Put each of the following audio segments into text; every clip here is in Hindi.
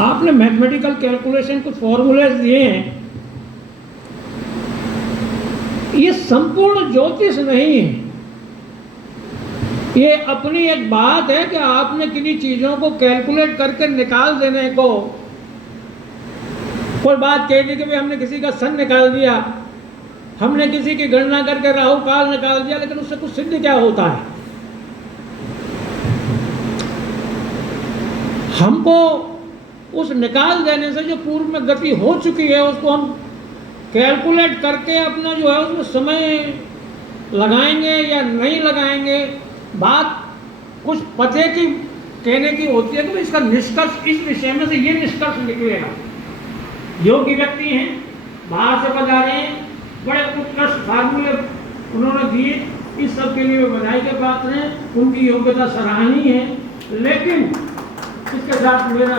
आपने मैथमेटिकल कैलकुलेशन कुछ फॉर्मूलेज दिए हैं, ये संपूर्ण ज्योतिष नहीं है। ये अपनी एक बात है कि आपने किन्हीं चीज़ों को कैलकुलेट करके निकाल देने को, कोई बात कह दी कि भाई हमने किसी का सन निकाल दिया, हमने किसी की गणना करके राहु काल निकाल दिया, लेकिन उससे कुछ सिद्ध क्या होता है? हमको उस निकाल देने से जो पूर्व में गति हो चुकी है उसको हम कैलकुलेट करके अपना जो है उसमें समय लगाएंगे या नहीं लगाएंगे, बात कुछ पते की कहने की होती है कि इसका निष्कर्ष इस विषय में से ये निष्कर्ष निकलेगा। योग्य व्यक्ति हैं, बाहर से बता रहे हैं, बड़े उत्कृष्ट फार्मूले उन्होंने दिए, इस सब के लिए बधाई के पात्र हैं, उनकी योग्यता सराहनीय है। लेकिन इसके साथ मेरा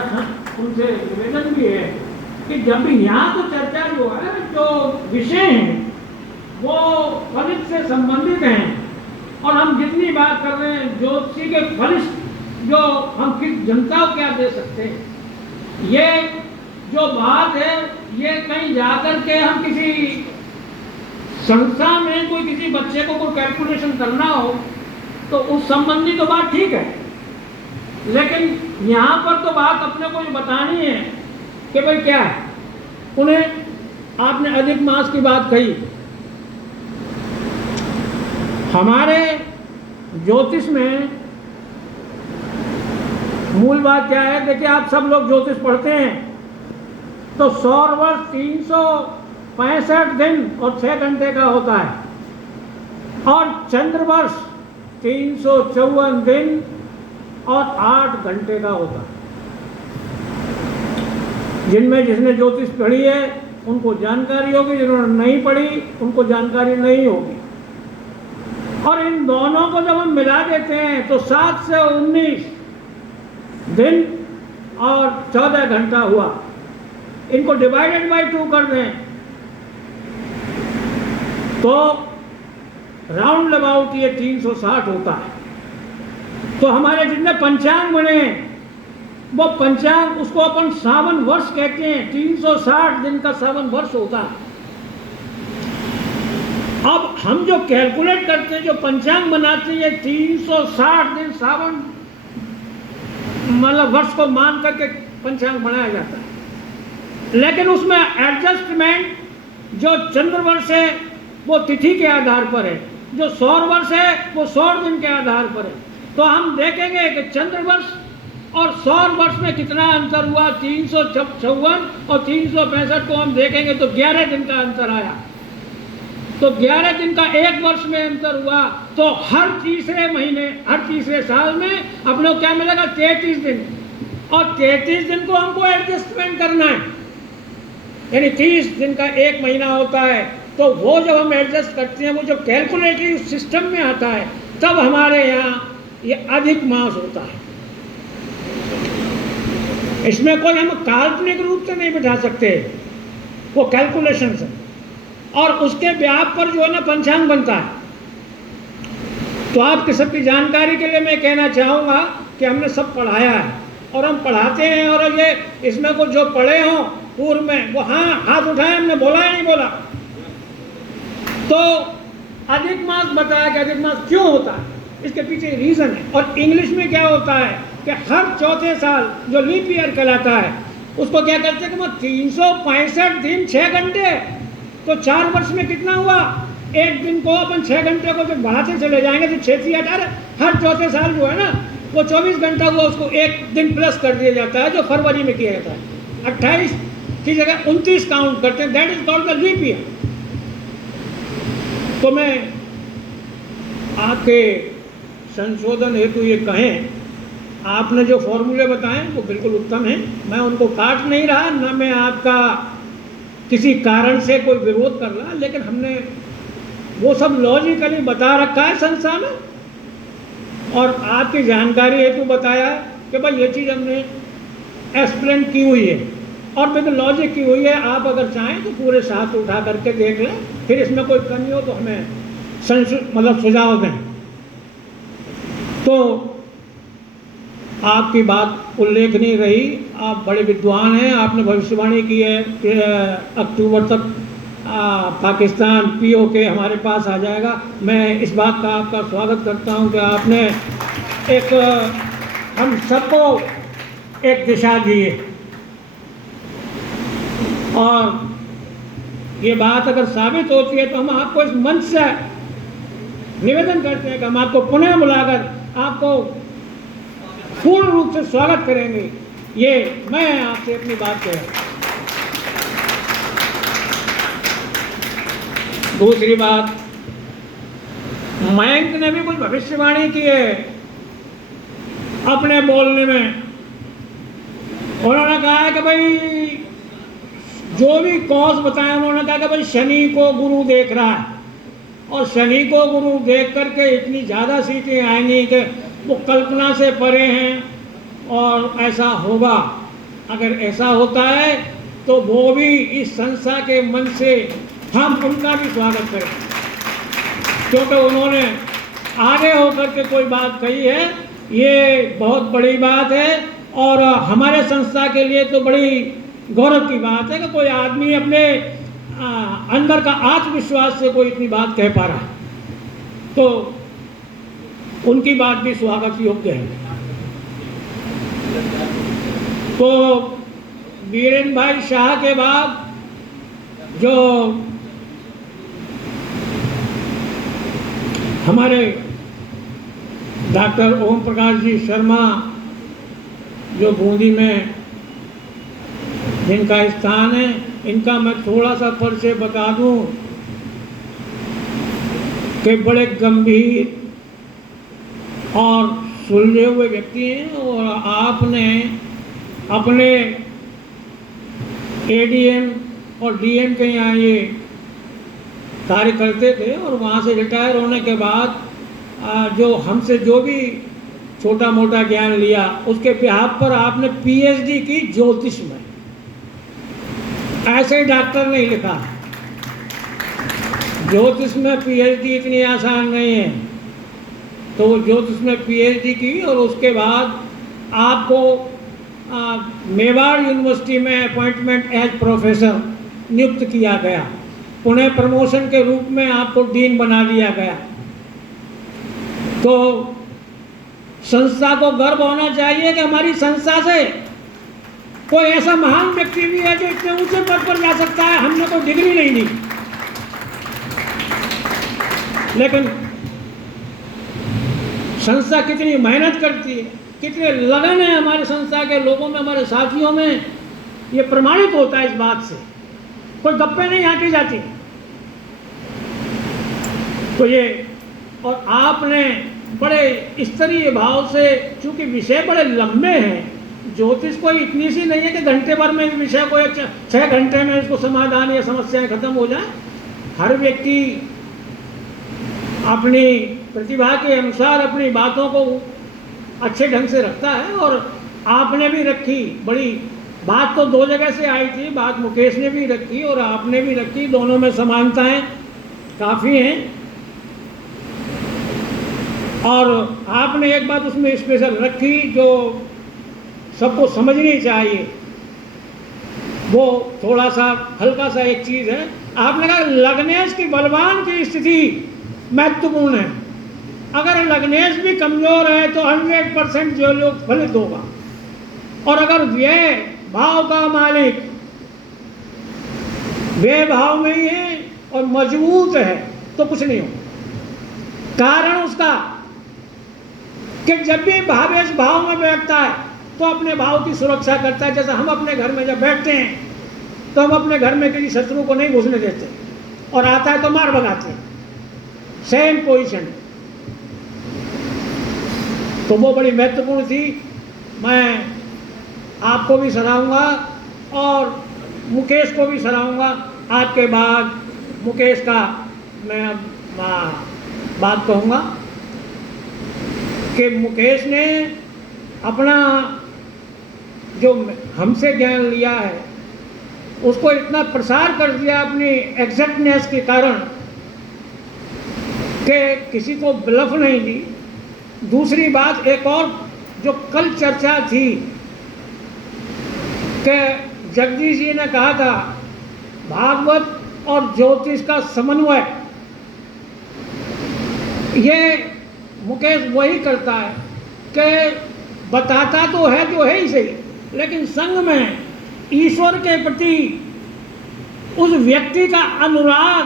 उनसे निवेदन भी है कि जब भी यहाँ तो चर्चा जो है, जो विषय हैं वो फलित से संबंधित हैं, और हम जितनी बात कर रहे हैं ज्योतिषी के फलित जो हम किस जनता को क्या दे सकते हैं, ये जो बात है ये कहीं जाकर के हम किसी संस्था में कोई किसी बच्चे को कोई कैलकुलेशन करना हो तो उस संबंधी तो बात ठीक है, लेकिन यहाँ पर तो बात अपने को जो बतानी है कि भाई क्या है। उन्हें आपने अधिक मास की बात कही, हमारे ज्योतिष में मूल बात क्या है? देखिए, आप सब लोग ज्योतिष पढ़ते हैं तो सौर वर्ष 365 दिन और 6 घंटे का होता है, और चंद्र वर्ष 354 दिन और 8 घंटे का होता है। जिनमें जिसने ज्योतिष पढ़ी है उनको जानकारी होगी, जिन्होंने नहीं पढ़ी उनको जानकारी नहीं होगी। और इन दोनों को जब हम मिला देते हैं तो 7 से 19 दिन और 14 घंटा हुआ। इनको डिवाइडेड बाय 2 कर दें तो राउंड अबाउट ये 360 होता है। तो हमारे जितने पंचांग बने वो पंचांग, उसको अपन सावन वर्ष कहते हैं, 360 दिन का सावन वर्ष होता है। अब हम जो कैलकुलेट करते हैं, जो पंचांग बनाते हैं, 360 दिन सावन मतलब वर्ष को मान करके पंचांग बनाया जाता है। लेकिन उसमें एडजस्टमेंट जो चंद्र वर्ष है वो तिथि के आधार पर है, जो सौर वर्ष है वो सौर दिन के आधार पर है। तो हम देखेंगे कि चंद्र वर्ष और सौर वर्ष में कितना अंतर हुआ, 354 और 365 को हम देखेंगे तो 11 दिन का अंतर आया। तो 11 दिन का एक वर्ष में अंतर हुआ, तो हर तीसरे महीने, हर तीसरे साल में अपने को क्या मिलेगा? 33 दिन। और 33 दिन को हमको एडजस्टमेंट करना है, यानी 30 दिन का एक महीना होता है। तो वो जब हम एडजस्ट करते हैं, वो जो कैलकुलेटिव सिस्टम में आता है, तब हमारे यहाँ ये अधिक मास होता है। इसमें कोई हम काल्पनिक रूप से नहीं बिठा सकते, वो कैलकुलेशन से, और उसके ब्याह पर जो है ना पंचांग बनता है। तो आपकी सबकी जानकारी के लिए मैं कहना चाहूँगा कि हमने सब पढ़ाया है और हम पढ़ाते हैं, और ये इसमें को जो पढ़े हों पूर्व में वो हाँ हाथ उठाए, हमने बोला या नहीं बोला? तो अधिक मास बताया कि अधिक मास क्यों होता है, इसके पीछे रीज़न है। और इंग्लिश में क्या होता है कि हर चौथे साल जो लीप ईयर कहलाता है उसको क्या करते हैं कि वो 365 दिन 6 घंटे, तो 4 वर्ष में कितना हुआ? एक दिन को अपन 6 घंटे को जब बढ़ाते चले जाएंगे तो 6 से 18, हर चौथे साल जो है ना वो 24 घंटा हुआ, उसको एक दिन प्लस कर दिया जाता है, जो फरवरी में किया जाता है। 28 की जगह 29 काउंट करते हैं, that is called the leap year. तो मैं आपके संशोधन हेतु ये कहें, आपने जो फॉर्मूले बताए वो बिल्कुल उत्तम हैं, मैं उनको काट नहीं रहा, ना मैं आपका किसी कारण से कोई विरोध कर रहा, लेकिन हमने वो सब लॉजिकली बता रखा है संस्था में, और आपकी जानकारी हेतु बताया कि भाई ये चीज़ हमने एक्सप्लेन की हुई है और बिल्कुल लॉजिक की हुई है। आप अगर चाहें तो पूरे साथ उठा करके देख लें, फिर इसमें कोई कमी हो तो हमें मतलब सुझाव दें। तो आपकी बात उल्लेखनीय रही। आप बड़े विद्वान हैं, आपने भविष्यवाणी की है कि अक्टूबर तक पाकिस्तान पीओके हमारे पास आ जाएगा। मैं इस बात का आपका स्वागत करता हूं कि आपने एक हम सबको एक दिशा दी है, और ये बात अगर साबित होती है तो हम आपको इस मंच से निवेदन करते हैं कि हम आपको पुनः बुलाकर आपको पूर्ण रूप से स्वागत करेंगे। ये मैं आपसे अपनी बात कह रहा हूं। दूसरी बात, मयंक ने भी कुछ भविष्यवाणी की है अपने बोलने में। उन्होंने कहा है कि भाई जो भी कॉज बताया, उन्होंने कहा कि भाई शनि को गुरु देख रहा है, और शनि को गुरु देख करके इतनी ज़्यादा सीटें आएंगी कि वो कल्पना से परे हैं, और ऐसा होगा। अगर ऐसा होता है तो वो भी इस संस्था के मन से हम उनका भी स्वागत करें, क्योंकि उन्होंने आगे होकर के कोई बात कही है। ये बहुत बड़ी बात है, और हमारे संस्था के लिए तो बड़ी गौरव की बात है कि कोई आदमी अपने अंदर का आत्मविश्वास से कोई इतनी बात कह पा रहा है, तो उनकी बात भी स्वागत योग्य है। तो वीरेंद्र भाई शाह के बाद जो हमारे डॉक्टर ओम प्रकाश जी शर्मा, जो बूंदी में जिनका स्थान है, इनका मैं थोड़ा सा परिचय बता दूं कि बड़े गंभीर और सुलझे हुए व्यक्ति हैं, और आपने अपने एडीएम और डीएम के यहाँ ये कार्य करते थे, और वहाँ से रिटायर होने के बाद जो हमसे जो भी छोटा मोटा ज्ञान लिया, उसके बिहाफ पर आपने पीएचडी की ज्योतिष में। ऐसे ही डॉक्टर नहीं लिखा, ज्योतिष में पीएचडी इतनी आसान नहीं है। तो वो ज्योतिष में पीएचडी की, और उसके बाद आपको मेवाड़ यूनिवर्सिटी में अपॉइंटमेंट एज प्रोफेसर नियुक्त किया गया। पुणे प्रमोशन के रूप में आपको डीन बना दिया गया। तो संस्था को गर्व होना चाहिए कि हमारी संस्था से कोई ऐसा महान व्यक्ति भी है जो इतने ऊंचे पद पर जा सकता है। हमने कोई डिग्री नहीं दी, लेकिन संस्था कितनी मेहनत करती है, कितने लगन है हमारे संस्था के लोगों में, हमारे साथियों में, ये प्रमाणित होता है इस बात से। कोई गप्पे नहीं आती जाती। तो ये, और आपने बड़े स्तरीय भाव से, चूंकि विषय बड़े लंबे हैं, ज्योतिष कोई इतनी सी नहीं है कि घंटे भर में विषय को 6 घंटे में इसको समाधान या समस्याएं खत्म हो जाए। हर व्यक्ति अपनी प्रतिभा के अनुसार अपनी बातों को अच्छे ढंग से रखता है, और आपने भी रखी। बड़ी बात तो 2 जगह से आई थी, बात मुकेश ने भी रखी और आपने भी रखी, दोनों में समानताएं काफ़ी हैं। और आपने एक बात उसमें स्पेशल रखी जो सबको समझनी चाहिए, वो थोड़ा सा हल्का सा एक चीज़ है। आपने कहा लग्नेश की बलवान की स्थिति महत्वपूर्ण है। अगर लग्नेश भी कमज़ोर है तो 100% जो लोग फलित होगा, और अगर व्यय भाव का मालिक व्यय भाव में ही है और मजबूत है तो कुछ नहीं होगा। कारण उसका कि जब भी भावेश भाव में बैठता है तो अपने भाव की सुरक्षा करता है। जैसे हम अपने घर में जब बैठते हैं तो हम अपने घर में किसी शत्रु को नहीं घुसने देते, और आता है तो मार भगाते हैं। Same position. तो वो बड़ी महत्वपूर्ण थी। मैं आपको भी सराहूँगा और मुकेश को भी सराहूँगा। आपके बाद मुकेश का मैं बात कहूँगा कि मुकेश ने अपना जो हमसे ज्ञान लिया है उसको इतना प्रसार कर दिया अपनी एग्जैक्टनेस के कारण कि किसी को ब्लफ नहीं दी। दूसरी बात, एक और जो कल चर्चा थी कि जगदीश जी ने कहा था भागवत और ज्योतिष का समन्वय ये मुकेश वही करता है कि बताता तो है जो है ही सही, लेकिन संग में ईश्वर के प्रति उस व्यक्ति का अनुराग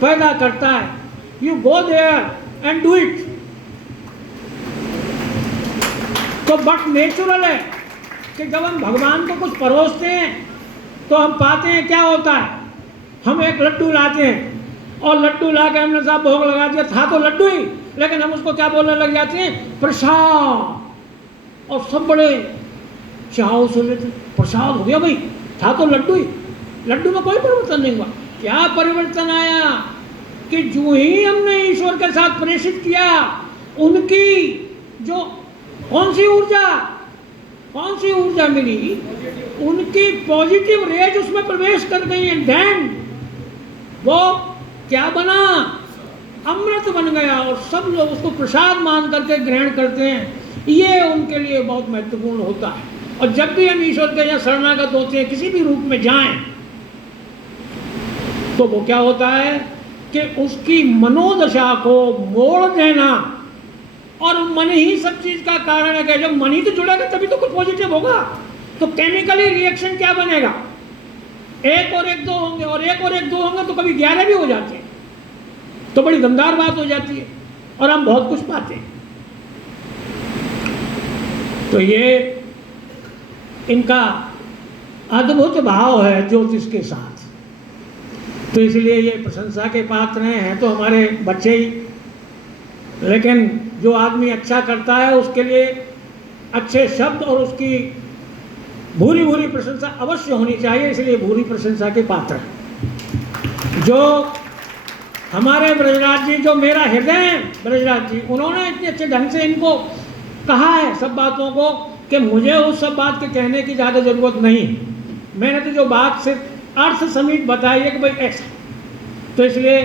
पैदा करता है। You go there and do it. तो बट नेचुरल है कि जब हम भगवान को कुछ परोसते हैं तो हम पाते हैं क्या होता है, हम एक लड्डू लाते हैं और लड्डू ला के हमने साहब भोग लगा दिया, था तो लड्डू ही, लेकिन हम उसको क्या बोलने लग जाते हैं, प्रसाद। और सब बड़े चाव से लेते, प्रसाद हो गया भाई, था तो लड्डू ही, लड्डू में कोई परिवर्तन नहीं हुआ। क्या परिवर्तन आया कि जो ही हमने ईश्वर के साथ प्रेषित किया, उनकी जो कौन सी ऊर्जा मिली, उनकी पॉजिटिव रेज उसमें प्रवेश कर गई है। देन वो क्या बना, अमृत बन गया और सब लोग उसको प्रसाद मान करके ग्रहण करते हैं। ये उनके लिए बहुत महत्वपूर्ण होता है। और जब भी हम ईश्वर के यहाँ शरणागत होते हैं, किसी भी रूप में जाएं, तो वो क्या होता है कि उसकी मनोदशा को मोड़ देना। और मन ही सब चीज का कारण है कि जब मन ही तो जुड़ेगा तभी तो कुछ पॉजिटिव होगा। तो केमिकली रिएक्शन क्या बनेगा, एक और एक दो होंगे और एक और एक दो होंगे तो कभी 11 भी हो जाते हैं, तो बड़ी दमदार बात हो जाती है और हम बहुत कुछ पाते हैं। तो ये इनका अद्भुत भाव है ज्योतिष के साथ। तो इसलिए ये प्रशंसा के पात्र हैं तो हमारे बच्चे ही, लेकिन जो आदमी अच्छा करता है उसके लिए अच्छे शब्द और उसकी भूरी भूरी प्रशंसा अवश्य होनी चाहिए। इसलिए भूरी प्रशंसा के पात्र हैं। जो हमारे ब्रजराज जी, जो मेरा हृदय है ब्रजराज जी, उन्होंने इतने अच्छे ढंग से इनको कहा है सब बातों को कि मुझे उस सब बात के कहने की ज़्यादा ज़रूरत नहीं। मैंने तो जो बात सिर्फ अर्थ समेत बताई है कि भाई ऐसा, तो इसलिए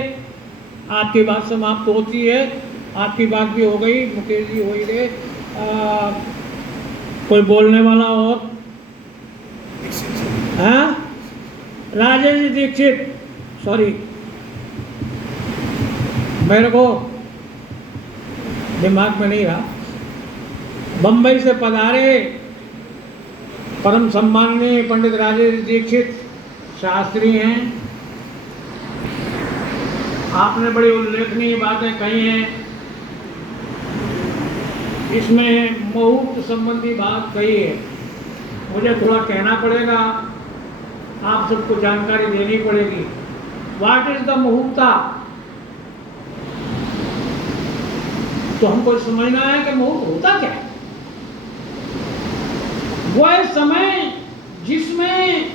आपकी बात समाप्त होती है। आपकी बात भी हो गई, मुकेश जी हो ही गए। कोई बोलने वाला और? हाँ, राजेश जी दीक्षित, सॉरी मेरे को दिमाग में नहीं रहा। बम्बई से पधारे परम सम्माननीय पंडित राजेश दीक्षित शास्त्री हैं। आपने बड़ी उल्लेखनीय बातें कही हैं। इसमें मुहूर्त संबंधी बात कही है, मुझे थोड़ा कहना पड़ेगा, आप सबको जानकारी देनी पड़ेगी। What is the muhurta? तो हमको समझना है कि मुहूर्त होता क्या है। वह समय जिसमें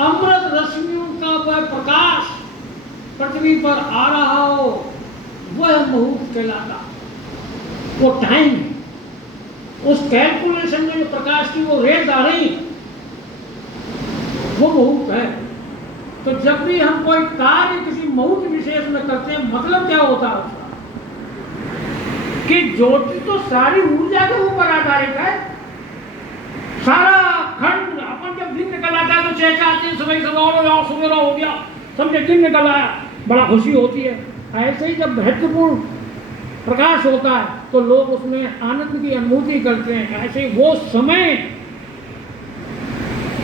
अमृत रश्मियों का वह प्रकाश पृथ्वी पर आ रहा हो, वह मुहूर्त कहलाता। वो टाइम, उस कैलकुलेशन में जो प्रकाश की वो रेज आ रही, वो मुहूर्त है। तो जब भी हम कोई कार्य किसी मुहूर्त विशेष में करते हैं, मतलब क्या होता है उसका कि ज्योतिष तो सारी ऊर्जा के ऊपर आधारित है। सारा खंड, अपन जब दिन निकल आता है तो चहचहाते हैं, सुबह सवेरा सवेरा हो गया, समझे दिन निकल आया, बड़ा खुशी होती है। ऐसे ही जब महत्वपूर्ण प्रकाश होता है तो लोग उसमें आनंद की अनुभूति करते हैं। ऐसे वो समय,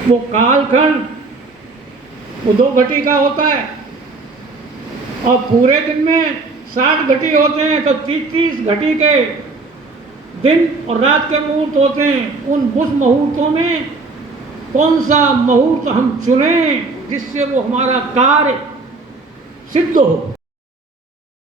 वो कालखंड, वो 2 घटी का होता है और पूरे दिन में 60 घटी होते हैं, तो 30 घटी के दिन और रात के मुहूर्त होते हैं। उस मुहूर्तों में कौन सा मुहूर्त हम चुनें जिससे वो हमारा कार्य सिद्ध हो।